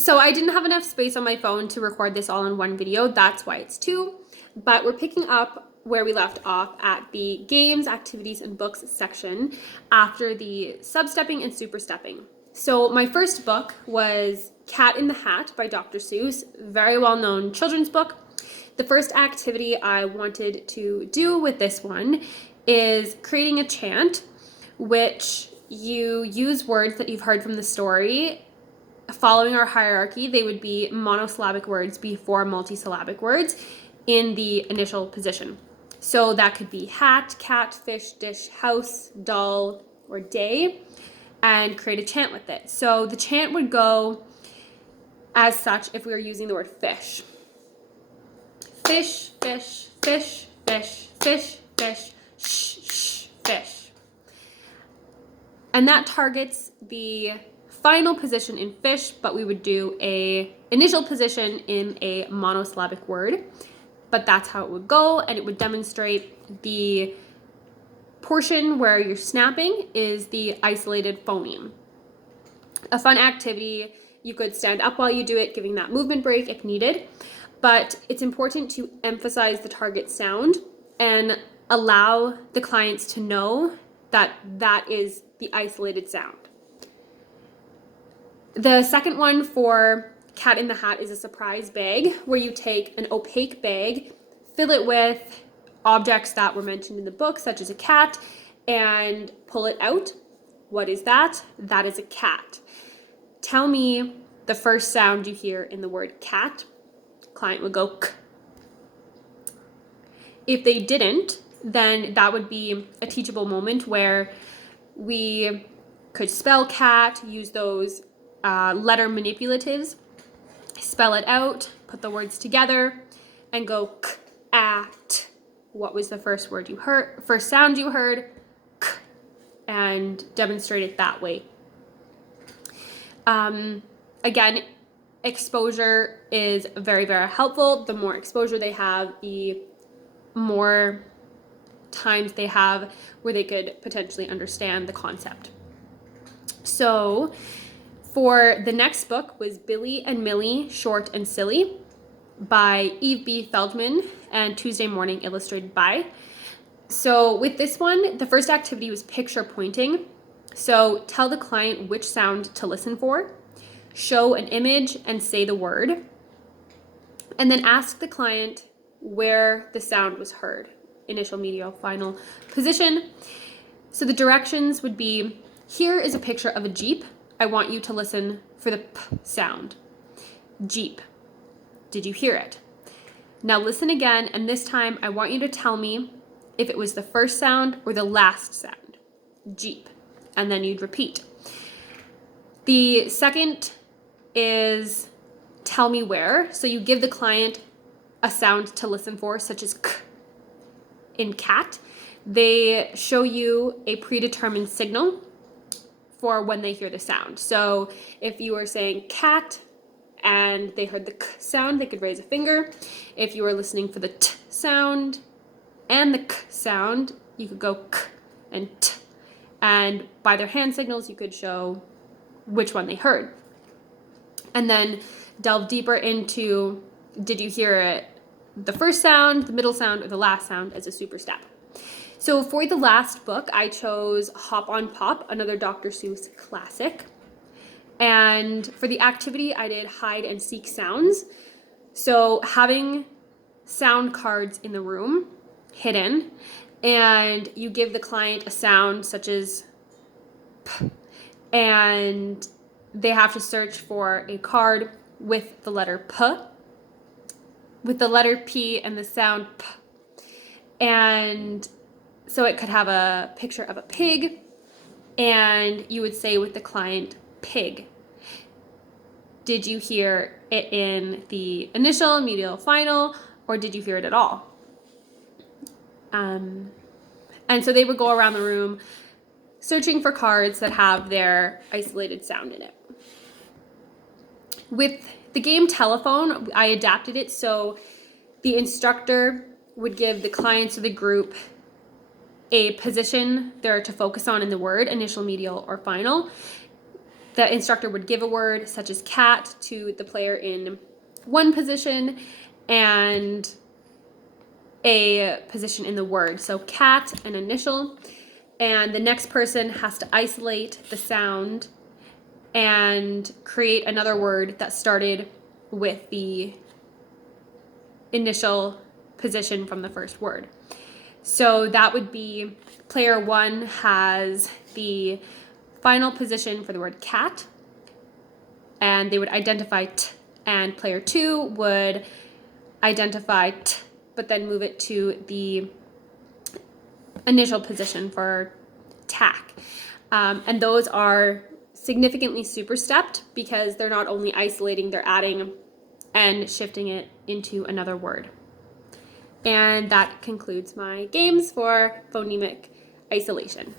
So I didn't have enough space on my phone to record this all in one video. That's why it's two. But we're picking up where we left off at the games, activities, and books section after the sub-stepping and super-stepping. So my first book was Cat in the Hat by Dr. Seuss, very well-known children's book. The first activity I wanted to do with this one is creating a chant, which you use words that you've heard from the story. Following our hierarchy, they would be monosyllabic words before multisyllabic words in the initial position. So that could be hat, cat, fish, dish, house, doll, or day, and create a chant with it. So the chant would go as such if we were using the word fish. Fish, fish, fish, fish, fish, fish, shh, shh, fish. And that targets the final position in fish, but we would do a initial position in a monosyllabic word. But that's how it would go, and it would demonstrate the portion where you're snapping is the isolated phoneme. A fun activity, you could stand up while you do it, giving that movement break if needed, but it's important to emphasize the target sound and allow the clients to know that that is the isolated sound. The second one for Cat in the Hat is a surprise bag, where you take an opaque bag, fill it with objects that were mentioned in the book, such as a cat, and pull it out. What is that? That is a cat. Tell me the first sound you hear in the word cat. Client would go k. If they didn't, then that would be a teachable moment where we could spell cat, use those letter manipulatives, spell it out, put the words together, and go k, at. What was the first word you heard, first sound you heard, k, and demonstrate it that way. Again, exposure is very, very helpful. The more exposure they have, the more times they have where they could potentially understand the concept. So for the next book was Billy and Millie, Short and Silly by Eve B. Feldman and Tuesday Morning illustrated by. So with this one, the first activity was picture pointing. So tell the client which sound to listen for, show an image and say the word, and then ask the client where the sound was heard, initial, medial, final position. So the directions would be, here is a picture of a Jeep. I want you to listen for the p sound. Jeep. Did you hear it? Now listen again, and this time I want you to tell me if it was the first sound or the last sound. Jeep. And then you'd repeat. The second is tell me where. So you give the client a sound to listen for, such as k in cat. They show you a predetermined signal for when they hear the sound. So if you were saying cat and they heard the k sound, they could raise a finger. If you were listening for the t sound and the k sound, you could go k and t. And by their hand signals, you could show which one they heard. And then delve deeper into, did you hear it, the first sound, the middle sound, or the last sound as a super step. So for the last book, I chose Hop on Pop, another Dr. Seuss classic. And for the activity, I did hide and seek sounds. So having sound cards in the room, hidden, and you give the client a sound such as p, and they have to search for a card with the letter p, with the letter P and the sound p. And so it could have a picture of a pig, and you would say with the client, pig. Did you hear it in the initial, medial, final, or did you hear it at all? And so they would go around the room searching for cards that have their isolated sound in it. With the game telephone, I adapted it so the instructor would give the clients of the group a position they're to focus on in the word, initial, medial, or final. the instructor would give a word such as cat to the player in one position and a position in the word. So cat, an initial, and the next person has to isolate the sound and create another word that started with the initial position from the first word. So that would be player 1 has the final position for the word cat, and they would identify t, and player 2 would identify t, but then move it to the initial position for tack. And those are significantly super stepped because they're not only isolating, they're adding and shifting it into another word. And that concludes my games for phonemic isolation.